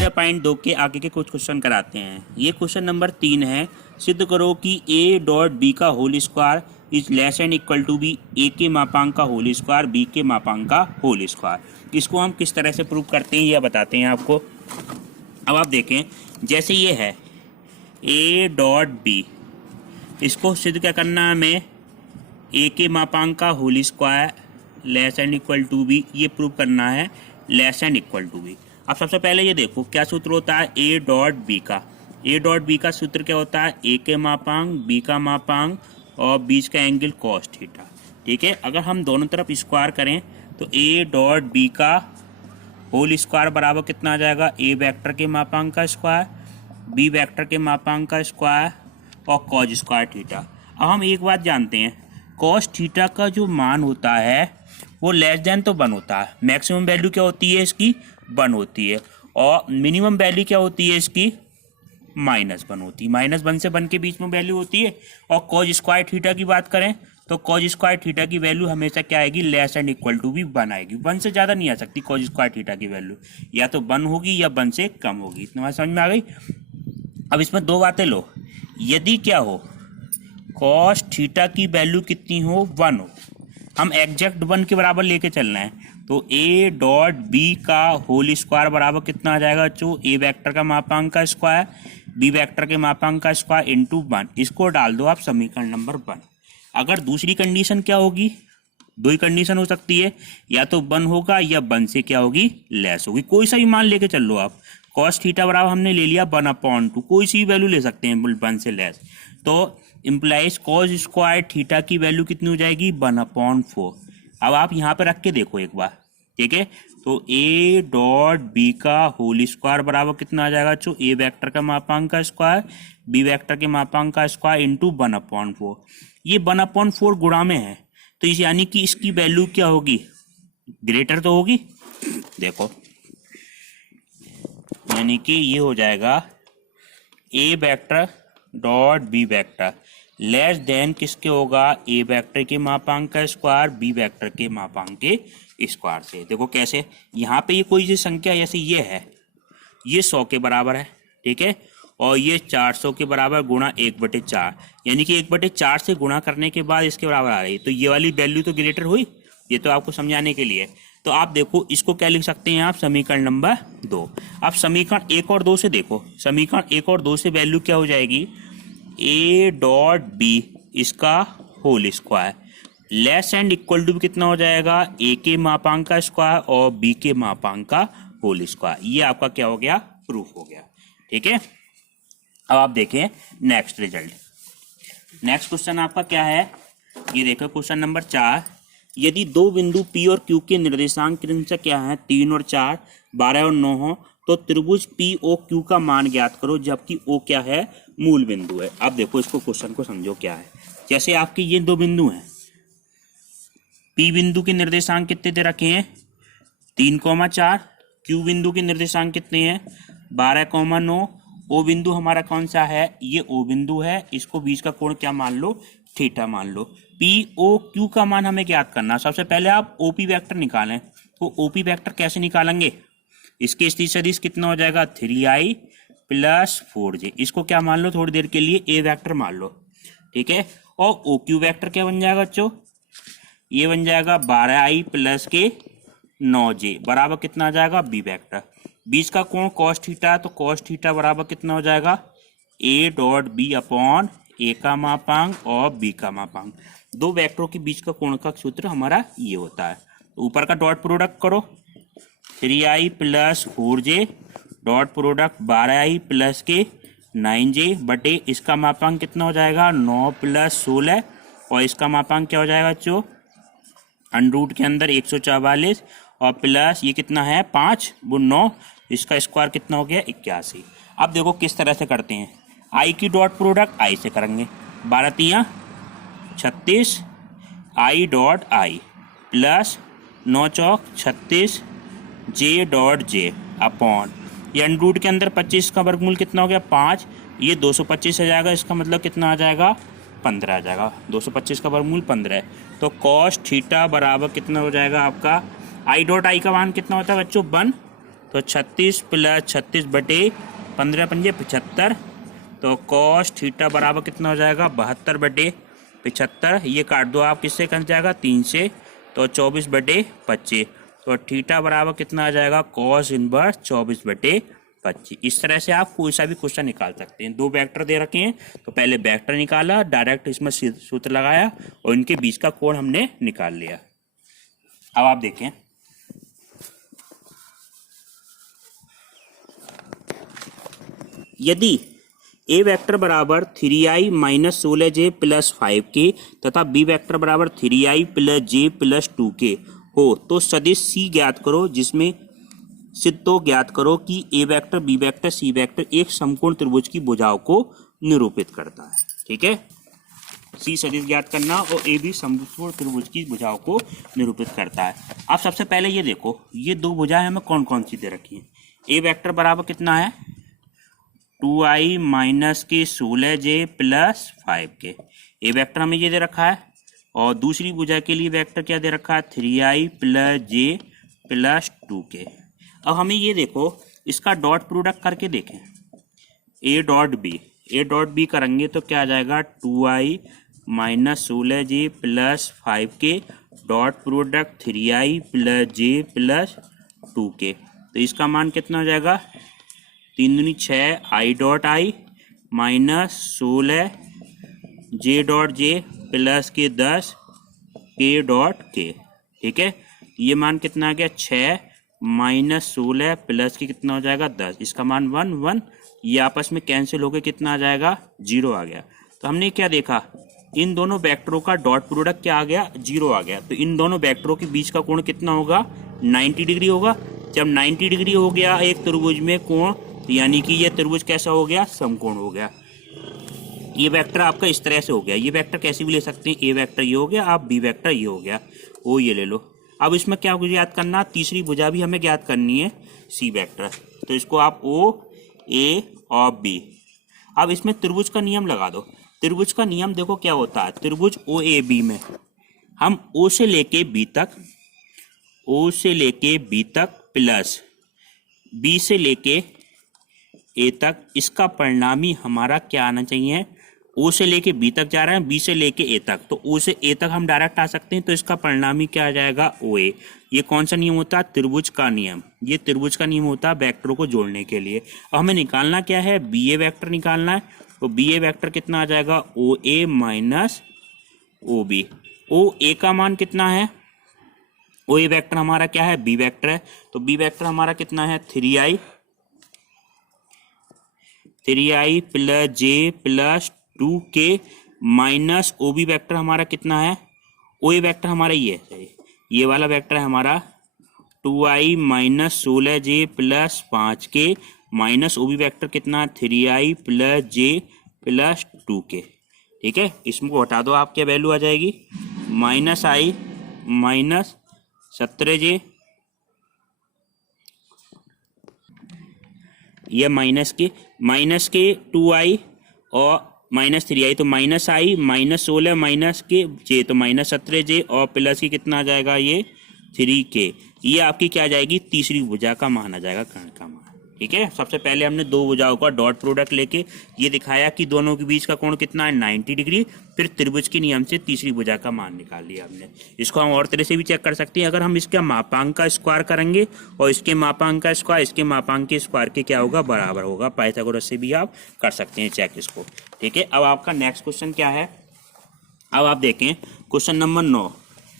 13.2 के आगे के कुछ क्वेश्चन कराते हैं। ये क्वेश्चन नंबर 3 है। सिद्ध करो कि a डॉट बी का whole square is less and equal to B, A के मापांक का होल स्क्वायर बी के मापांक का होल स्क्वायर। इसको हम किस तरह से प्रूव करते हैं यह बताते हैं आपको। अब आप देखें, जैसे ये है a डॉट बी, इसको सिद्ध क्या करना है हमें, ए के मापांक का whole square less and equal to B, ये प्रूव करना है less and equal to B. अब सबसे पहले ये देखो क्या सूत्र होता है ए डॉट बी का। ए डॉट बी का सूत्र क्या होता है, ए के मापांक, बी का मापांक और बीच का एंगल कॉस थीटा। ठीक है, अगर हम दोनों तरफ स्क्वायर करें तो ए डॉट बी का होल स्क्वायर बराबर कितना आ जाएगा, ए वेक्टर के मापांक का स्क्वायर, बी वेक्टर के मापांक का स्क्वायर और कॉस स्क्वायर थीटा। अब हम एक बात जानते हैं, कॉस थीटा का जो मान होता है वो लेस देन तो 1 होता है। मैक्सिमम वैल्यू क्या होती है इसकी, 1 होती है, और मिनिमम वैल्यू क्या होती है इसकी, -1 होती है। -1 से 1 के बीच में वैल्यू होती है। और कॉस स्क्वायर थीटा की बात करें तो कॉस स्क्वायर थीटा की वैल्यू हमेशा क्या आएगी, लेस एंड इक्वल टू भी 1 आएगी। 1 से ज़्यादा नहीं आ सकती कॉस स्क्वायर थीटा की वैल्यू, या तो 1 होगी या 1 से कम होगी। इतना बात समझ में आ गई। अब इसमें दो बातें लो, यदि क्या हो कॉस थीटा की वैल्यू कितनी हो, 1 हो, हम एग्जैक्ट 1 के बराबर लेके चलना है, तो ए डॉट बी का होल स्क्वायर बराबर कितना आ जाएगा, जो ए वेक्टर का मापांक का स्क्वायर, बी वेक्टर के मापांक का स्क्वायर इंटू 1। इसको डाल दो आप समीकरण नंबर 1। अगर दूसरी कंडीशन क्या होगी, दो ही कंडीशन हो सकती है, या तो 1 होगा या 1 से क्या होगी, लेस होगी। कोई सा भी मान लेके चल लो आप। कॉस थीटा बराबर हमने ले लिया 1/2, कोई सी वैल्यू ले सकते हैं 1 से लेस, तो इम्प्लाइज कॉस स्क्वायर थीटा की वैल्यू कितनी हो जाएगी, 1/4। अब आप यहाँ पे रख के देखो एक बार, ठीक है। तो ए डॉट बी का होल स्क्वायर बराबर कितना आ जाएगा, जो ए वेक्टर का मापांक का स्क्वायर, बी वेक्टर के मापांक का स्क्वायर इंटू 1/4। ये 1/4 गुणा में है, तो इस यानी कि इसकी वैल्यू क्या होगी, ग्रेटर तो होगी। देखो यानी कि ये हो जाएगा A vector dot B vector less than किसके होगा, ए वेक्टर के मापांक का स्क्वायर बी वेक्टर के मापांक के स्क्वायर से। देखो कैसे, यहाँ पे ये कोई सी संख्या जैसे ये है, ये 100 के बराबर है, ठीक है, और ये 400 के बराबर गुणा 1/4, यानी कि 1/4 से गुणा करने के बाद इसके बराबर आ रही है, तो ये वाली वैल्यू तो ग्रेटर हुई। ये तो आपको समझाने के लिए। तो आप देखो इसको क्या लिख सकते हैं आप, समीकरण नंबर 2। अब समीकरण 1 और 2 से देखो, समीकरण 1 और 2 से वैल्यू क्या हो जाएगी, ए डॉट बी इसका whole square less and equal to कितना हो जाएगा, ए के मापांक का स्क्वायर और बी के मापांक का होल स्क्वायर। ये आपका क्या हो गया, प्रूफ हो गया। ठीक है, अब आप देखें नेक्स्ट रिजल्ट। नेक्स्ट क्वेश्चन आपका क्या है, ये देखो क्वेश्चन नंबर 4। यदि दो बिंदु P और Q के निर्देशांक क्रमशः क्या है, 3 और 4, 12 और 9 हो, तो त्रिभुज POQ का मान ज्ञात करो, जबकि O क्या है, मूल बिंदु है। अब देखो इसको क्वेश्चन को समझो क्या है। जैसे आपके ये दो बिंदु हैं, P बिंदु के निर्देशांक कितने दे रखे हैं, 3,4, Q बिंदु के निर्देशांक कितने हैं, 12,9, O बिंदु हमारा कौन सा है, ये O बिंदु है, इसको बीच का कोण क्या मान लो, थीटा मान लो। POQ का मान हमें ज्ञात करना। सबसे पहले आप OP वेक्टर निकालें, तो OP वेक्टर कैसे निकालेंगे, इसके स्थिति सदिश कितना हो जाएगा, 3i + 4j। इसको क्या मान लो थोड़ी देर के लिए, A वेक्टर मान लो, ठीक है। और OQ वेक्टर क्या बन जाएगा बच्चों, ये बन जाएगा 12i + 9j बराबर कितना आ जाएगा, B वेक्टर। बीच का कोण cos थीटा, तो cos थीटा बराबर कितना हो जाएगा, A डॉट बी अपॉन ए का मापांक और बी का मापांक। दो वेक्टरों के बीच का कोण का सूत्र हमारा ये होता है। तो ऊपर का डॉट प्रोडक्ट करो, 3i + 4j dot product 12i + 9j बटे इसका मापांक कितना हो जाएगा, 9 + 16, और इसका मापांक क्या हो जाएगा बच्चों, √ के अंदर 144, और प्लस ये कितना है 5 × 9, इसका स्क्वायर कितना हो गया, 81। अब देखो किस तरह से करते हैं, आई की डॉट प्रोडक्ट आई से करेंगे, 12 × 36 I dot I plus 9 Chowk 36 J dot J upon, ये √ के अंदर 25 का वर्गमूल कितना हो गया, 5, ये 225 आ जाएगा, इसका मतलब कितना आ जाएगा, 15 आ जाएगा। 225 का वर्गमूल 15 है, तो cos थीटा बराबर कितना हो जाएगा आपका, आई डॉट आई का मान कितना होता है बच्चों, 1, तो 36 प्लस 36 बटे 15 पंजे 75। तो कॉस थीटा बराबर कितना हो जाएगा 72 बटे 75। ये काट दो आप, किससे कट जाएगा 3 से, तो 24 बटे 25। तो थीटा बराबर कितना आ जाएगा कॉस इनवर्स 24 बटे 25। इस तरह से आप कोई सा भी क्वेश्चन निकाल सकते हैं। दो वेक्टर दे रखे हैं तो पहले वेक्टर निकाला, डायरेक्ट इसमें सूत्र लगाया और इनके बीच का कोण हमने निकाल लिया। अब आप देखें, यदि ए वेक्टर बराबर 3i minus 16j plus 5k तथा बी वेक्टर बराबर 3i plus j plus 2k हो तो सदिश सी ज्ञात करो, जिसमें सिद्धो ज्ञात करो कि A vector B vector C vector एक समकोण त्रिभुज की भुजाओं को निरूपित करता है। ठीक है, सी सदिश ज्ञात करना और ए भी समकोण त्रिभुज की भुजाओं को निरूपित करता है। आप सबसे पहले ये देखो, ये दो भुजाएं हमें कौन कौन सी दे रखी हैं। ए वेक्टर बराबर कितना है 2i माइनस के 16j प्लस 5k, ए वेक्टर हमें ये दे रखा है। और दूसरी भुजा के लिए वेक्टर क्या दे रखा है 3i plus j plus 2k। अब हमें ये देखो, इसका डॉट प्रोडक्ट करके देखें, ए डॉट बी करेंगे तो क्या आ जाएगा 2i minus 16j plus 5k dot product 3i plus j plus 2k। तो इसका मान कितना हो जाएगा 3 दूनी 6 i dot i minus 16 j dot j plus के 10 k डॉट k। ठीक है, ये मान कितना आ गया 6 माइनस 16 प्लस के कितना हो जाएगा 10, इसका मान 1 1, ये आपस में कैंसिल होकर कितना आ जाएगा 0 आ गया। तो हमने क्या देखा, इन दोनों वेक्टरों का डॉट प्रोडक्ट क्या आ गया 0 आ गया। तो इन दोनों वेक्टरों के बीच का कोण कितना होगा 90 डिग्री होगा। जब 90 डिग्री हो गया एक त्रिभुज में कोण, यानी कि ये त्रिभुज कैसा हो गया समकोण हो गया। ये वेक्टर आपका इस तरह से हो गया। ये वेक्टर कैसे भी ले सकते हैं, ए वेक्टर ये हो गया, आप बी वेक्टर ये हो गया, ओ ये ले लो। अब इसमें क्या ज्ञात करना, तीसरी भुजा भी हमें ज्ञात करनी है सी वेक्टर। तो इसको आप ओ ए और बी। अब इसमें त्रिभुज का नियम लगा दो। त्रिभुज का नियम देखो क्या होता है, त्रिभुज ओ ए बी में हम ओ से लेके बी तक प्लस बी से लेके ए तक, इसका परिणामी हमारा क्या आना चाहिए, ओ से लेके बी तक जा रहा है, बी से लेके ए तक, तो ओ से ए तक हम डायरेक्ट आ सकते हैं। तो इसका परिणामी क्या आ जाएगा ओ ए। ये कौन सा नियम होता है त्रिभुज का नियम। ये त्रिभुज का नियम होता है वेक्टरों को जोड़ने के लिए। अब हमें निकालना क्या है, बी ए वेक्टर निकालना है। तो बी ए वेक्टर कितना आ जाएगा ओ ए माइनस ओ बी। ओ ए का मान कितना है, ओ ए वेक्टर हमारा क्या है बी वेक्टर है, तो बी वेक्टर हमारा कितना है 3i plus j plus 2k minus O B vector हमारा कितना है, ओ ए वेक्टर हमारा ये है, ये वाला वेक्टर है हमारा 2i minus 16j plus 5k minus O B vector कितना 3i plus j plus 2k। ठीक है, इसमें को हटा दो, आप क्या वैल्यू आ जाएगी माइनस i माइनस 17j, यह माइनस के 2i और माइनस 3i, तो माइनस i माइनस 16 माइनस के j, तो माइनस 17j और प्लस की कितना आ जाएगा ये 3k। ये आपकी क्या आ जाएगी तीसरी भुजा का मान आ जाएगा, कर्ण का मान। ठीक है, सबसे पहले हमने दो भुजाओं का डॉट प्रोडक्ट लेके ये दिखाया कि दोनों के बीच का कोण कितना है 90 डिग्री। फिर त्रिभुज के नियम से तीसरी भुजा का मान निकाल लिया हमने। इसको हम और तरह से भी चेक कर सकते हैं, अगर हम इसका मापांक का स्क्वायर करेंगे और इसके मापांक का स्क्वायर इसके मापांक के स्क्वायर के क्या होगा बराबर होगा। पाइथागोरस से भी आप कर सकते हैं चेक इसको। ठीक है, अब आपका नेक्स्ट क्वेश्चन क्या है, अब आप देखें क्वेश्चन नंबर 9।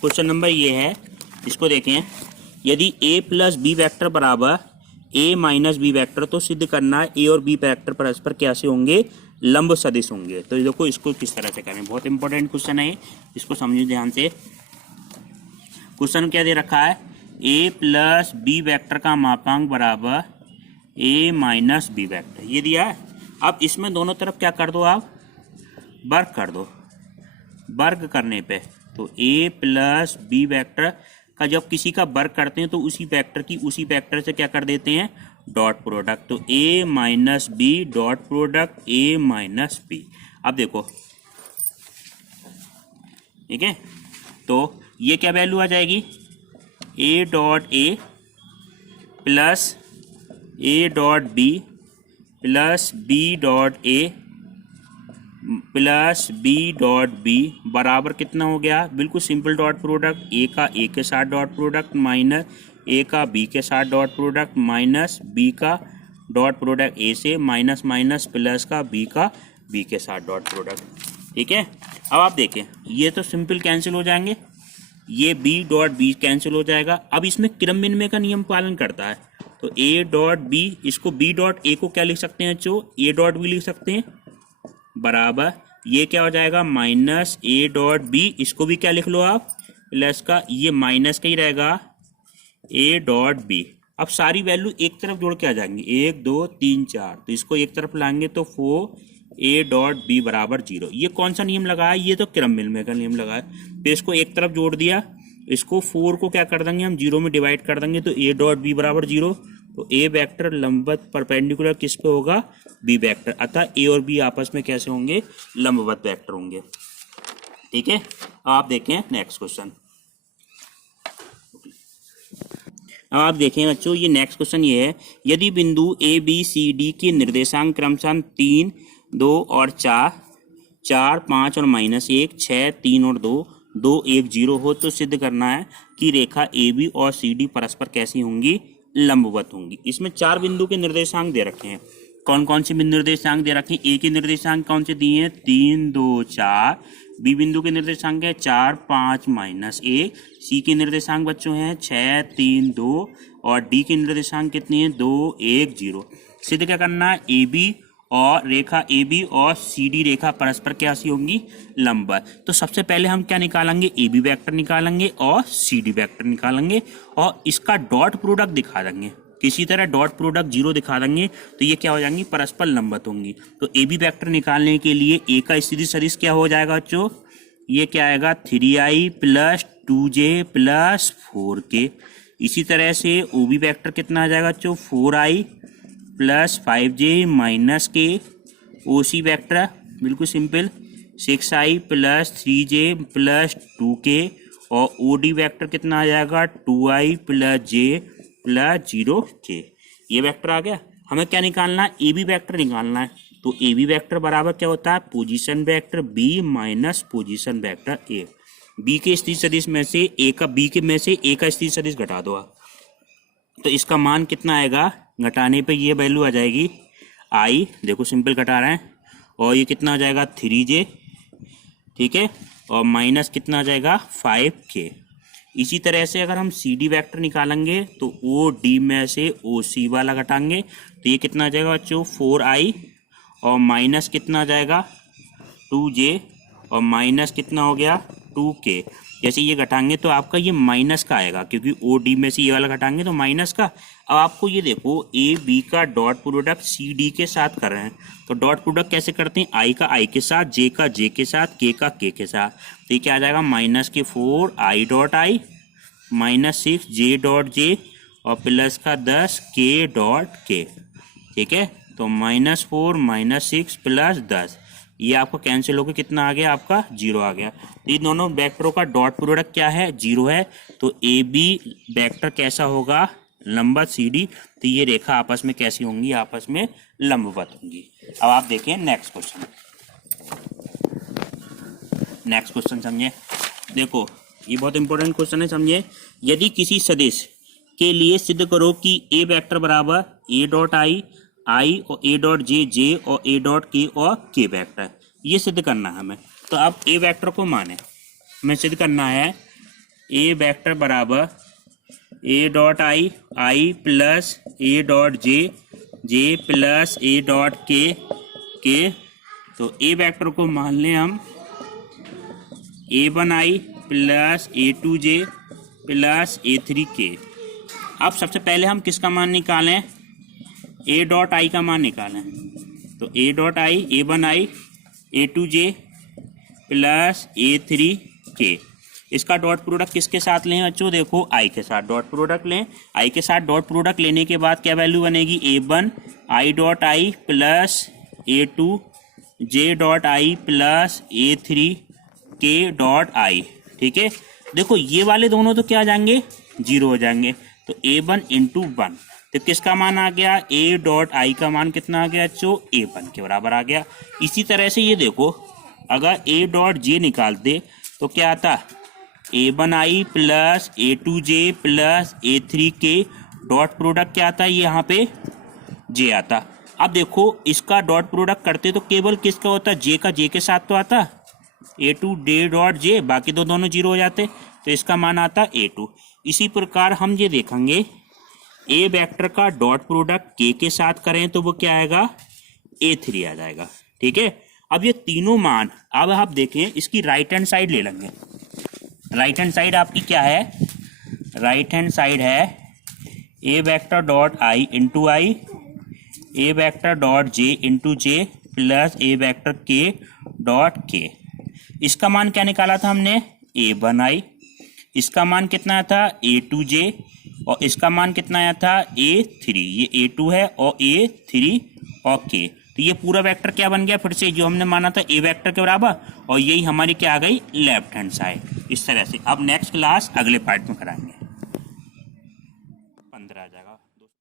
क्वेश्चन नंबर ये है, इसको देखें, यदि ए प्लस बी वैक्टर बराबर ए माइनस बी वैक्टर, तो सिद्ध करना है ए और बी वैक्टर परस्पर कैसे होंगे लंब सदिश होंगे। तो देखो इसको किस तरह से करें, बहुत इंपॉर्टेंट क्वेश्चन है, इसको समझिए ध्यान से। क्वेश्चन क्या दे रखा है, ए प्लस बी वैक्टर का मापांक बराबर ए माइनस बी वैक्टर, ये दिया है। अब इसमें दोनों तरफ क्या कर दो आप वर्ग कर दो। वर्ग करने पे तो ए प्लस बी वैक्टर का जब किसी का वर्ग करते हैं तो उसी वेक्टर से क्या कर देते हैं डॉट प्रोडक्ट। तो a minus B dot product a minus B. अब देखो ठीक है, तो ये क्या वैल्यू आ जाएगी a dot a plus A dot B plus B dot A plus B dot B बराबर कितना हो गया? बिल्कुल सिंपल डॉट प्रोडक्ट, ए का ए के साथ डॉट प्रोडक्ट माइनस ए का बी के साथ डॉट प्रोडक्ट माइनस बी का डॉट प्रोडक्ट ए से माइनस माइनस प्लस का बी के साथ डॉट प्रोडक्ट। ठीक है, अब आप देखें ये तो सिंपल कैंसिल हो जाएंगे, ये बी डॉट बी कैंसिल हो जाएगा। अब इसमें क्रम विनिमय का नियम पालन करता है, तो ए डॉट बी, इसको बी डॉट ए को क्या लिख सकते हैं बच्चों? ए डॉट बी लिख सकते हैं, बराबर ये क्या हो जाएगा? माइनस ए डॉट बी, इसको भी क्या लिख लो आप? प्लस का, ये माइनस का ही रहेगा ए डॉट बी। अब सारी वैल्यू एक तरफ जोड़ के आ जाएंगी, 1 2 3 4, तो इसको एक तरफ लाएंगे तो 4 ए डॉट बी बराबर 0। ये कौन सा नियम लगा है? ये तो क्रम विनिमय का नियम लगा है। तो इसको एक तरफ जोड़ दिया, इसको 4 को क्या कर देंगे हम? 0 में डिवाइड कर देंगे, तो ए डॉट बी बराबर 0। तो ए वेक्टर लंबवत परपेंडिकुलर किस पे होगा? B vector. अतः ए और बी आपस में कैसे होंगे? लंबवत वेक्टर होंगे। ठीक है, आप देखें नेक्स्ट क्वेश्चन। अब आप देखें बच्चों, ये नेक्स्ट क्वेश्चन ये है, यदि बिंदु ए बी सी डी की निर्देशांक क्रमशः 3 2 और 4 4 5 और -1 6 3 और 2 2 1 0 हो तो सिद्ध करना है कि रेखा ए बी और सी डी परस्पर कैसी होंगी? लंबवत होंगी। इसमें 4 बिंदु के निर्देशांक दे रखे हैं। कौन कौन से बिंदु निर्देशांक दे रखे हैं? ए के निर्देशांक कौन से दिए हैं? 3 2 4। बी बिंदु के निर्देशांक है 4 5 -1। सी के निर्देशांक बच्चों हैं 6 3 2 और डी के निर्देशांक कितने हैं? 2 1 0। सिद्ध क्या करना है? ए बी और रेखा ए बी और सी डी रेखा परस्पर कैसी होंगी? लंबवत। तो सबसे पहले हम क्या निकालेंगे? ए बी वैक्टर निकालेंगे और सी डी वैक्टर निकालेंगे और इसका डॉट प्रोडक्ट दिखा देंगे। किसी तरह डॉट प्रोडक्ट 0 दिखा देंगे तो ये क्या हो जाएंगी? परस्पर लंबवत होंगी। तो ए बी वैक्टर निकालने के लिए ए का स्थिति सदिश क्या हो जाएगा बच्चों? ये क्या आएगा? 3i plus 2j plus 4k। इसी तरह से ओ बी वैक्टर कितना आ जाएगा बच्चों? 4i प्लस 5j माइनस के। ओ सी वैक्टर बिल्कुल simple 6i plus 3j plus 2k और ओ डी वैक्टर कितना आ जाएगा? 2i plus j plus 0k। ये वेक्टर आ गया। हमें क्या निकालना है? ए बी वैक्टर निकालना है। तो ए बी वैक्टर बराबर क्या होता है? Position vector B minus position vector A. B के स्थिति सदिश में से ए का स्थिति सदिश घटा दो आप। तो इसका मान कितना आएगा? घटाने पे ये वैल्यू आ जाएगी आई, देखो सिंपल घटा रहे हैं, और ये कितना आ जाएगा? 3j। ठीक है, और माइनस कितना आ जाएगा? 5k। इसी तरह से अगर हम सी डी वैक्टर निकालेंगे तो ओ डी में से ओ सी वाला घटाएंगे तो ये कितना आ जाएगा बच्चों? 4i और माइनस कितना आ जाएगा? 2j और माइनस कितना हो गया? 2k। जैसे ये घटाएंगे तो आपका ये माइनस का आएगा, क्योंकि ओ डी में से ये वाला घटाएंगे तो माइनस का। अब आपको ये देखो ए बी का डॉट प्रोडक्ट सी डी के साथ कर रहे हैं, तो डॉट प्रोडक्ट कैसे करते हैं? आई का आई के साथ, जे का जे के साथ, के का के साथ। तो ये क्या आ जाएगा? माइनस के 4 I dot I minus 6 J dot J और प्लस का 10 के डॉट के। ठीक है, तो -4 -6 प्लस 10, ये आपका कैंसिल होकर कितना आ गया? आपका 0 आ गया। तो ये दोनों वेक्टरों का डॉट प्रोडक्ट क्या है? 0 है। तो ए बी वेक्टर कैसा होगा? लंबवत। सी डी, तो ये रेखा आपस में कैसी होंगी? आपस में लंबवत होंगी। अब आप देखें नेक्स्ट क्वेश्चन। नेक्स्ट क्वेश्चन समझे, देखो ये बहुत इंपॉर्टेंट क्वेश्चन है, समझे। यदि किसी सदिश के लिए सिद्ध करो कि ए वेक्टर बराबर ए डॉट आई आई और ए डॉट जे जे और ए डॉट के और के वेक्टर, ये सिद्ध करना है हमें। तो अब ए वेक्टर को माने हमें सिद्ध करना है ए वेक्टर बराबर ए dot I I plus A dot J J plus A dot के। तो ए वेक्टर को मान लें हम a1i plus a2j plus a3k। अब सबसे पहले हम किसका मान निकालें? a डॉट आई का मान निकालें। तो a dot I a1i a2j plus a3k। इसका डॉट प्रोडक्ट किसके साथ लें बच्चों? देखो आई के साथ डॉट प्रोडक्ट लें। आई के साथ डॉट प्रोडक्ट लेने के बाद क्या वैल्यू बनेगी? a1 i dot I plus a2 j dot I plus a3 k dot I. ठीक है, देखो ये वाले दोनों तो क्या आ जाएंगे? 0 हो जाएंगे। तो a1 इंटू 1 तो किसका मान आ गया, ए डॉट आई का मान कितना आ गया बच्चों, A1 के बराबर आ गया। इसी तरह से ये देखो, अगर ए डॉट जे निकालते तो क्या आता, A1 आई प्लस A2 जे प्लस A3 के डॉट प्रोडक्ट क्या आता है, ये यहाँ पे जे आता। अब देखो इसका डॉट प्रोडक्ट करते तो केवल किसका होता, जे का जे के साथ तो आता A2 डे डॉट जे, बाकी तो दोनों जीरो हो जाते, तो इसका मान आता A2। इसी प्रकार हम ये देखेंगे ए वेक्टर का डॉट प्रोडक्ट के साथ करें तो वो क्या आएगा, A3 आ जाएगा। ठीक है, अब ये तीनों मान, अब आप देखें इसकी राइट हैंड साइड ले लेंगे। राइट हैंड साइड आपकी क्या है, राइट हैंड साइड है A vector dot I into I, A vector dot J into J plus A vector K dot K. इसका मान क्या निकाला था हमने, A1 आई, इसका मान कितना था A2 जे, और इसका मान कितना आया था A3, ये A2 है और A3 और K। तो ये पूरा वेक्टर क्या बन गया, फिर से जो हमने माना था ए वेक्टर के बराबर, और यही हमारी क्या आ गई लेफ्ट हैंड साइड। इस तरह से अब नेक्स्ट क्लास अगले पार्ट में कराएंगे।